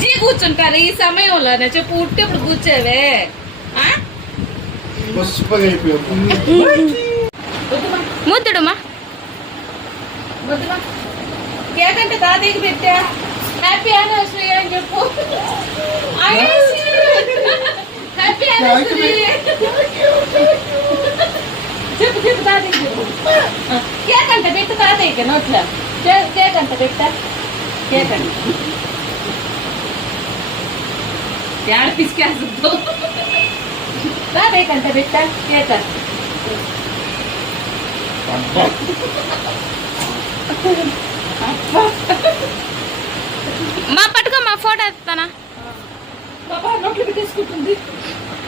G కూర్చుంటారు ఈ సమయంలోనే చెప్పు ఉట్టి ఇప్పుడు కూర్చోవే ముద్దుడుమా కేక్ అంటే తాతయ్యకి పెట్టా హ్యాపీ యానివర్సరీ అని చెప్పు హ్యాపీ యానివర్సరీ చెప్పు చెప్పు తాతయ్యకి చెప్పు కేక్ అంట పెట్టు తాతయ్యకి నోట్ల కేక్ అంట పెట్టా కేక్ అంట యాడ పిసికేస్తుందో తాతయ్యకి అంట పెట్టా కేక్ అంట మా పట్టుకో మా ఫోటో ఎత్తానా నోట్లు పెట్టేసుకుంటుంది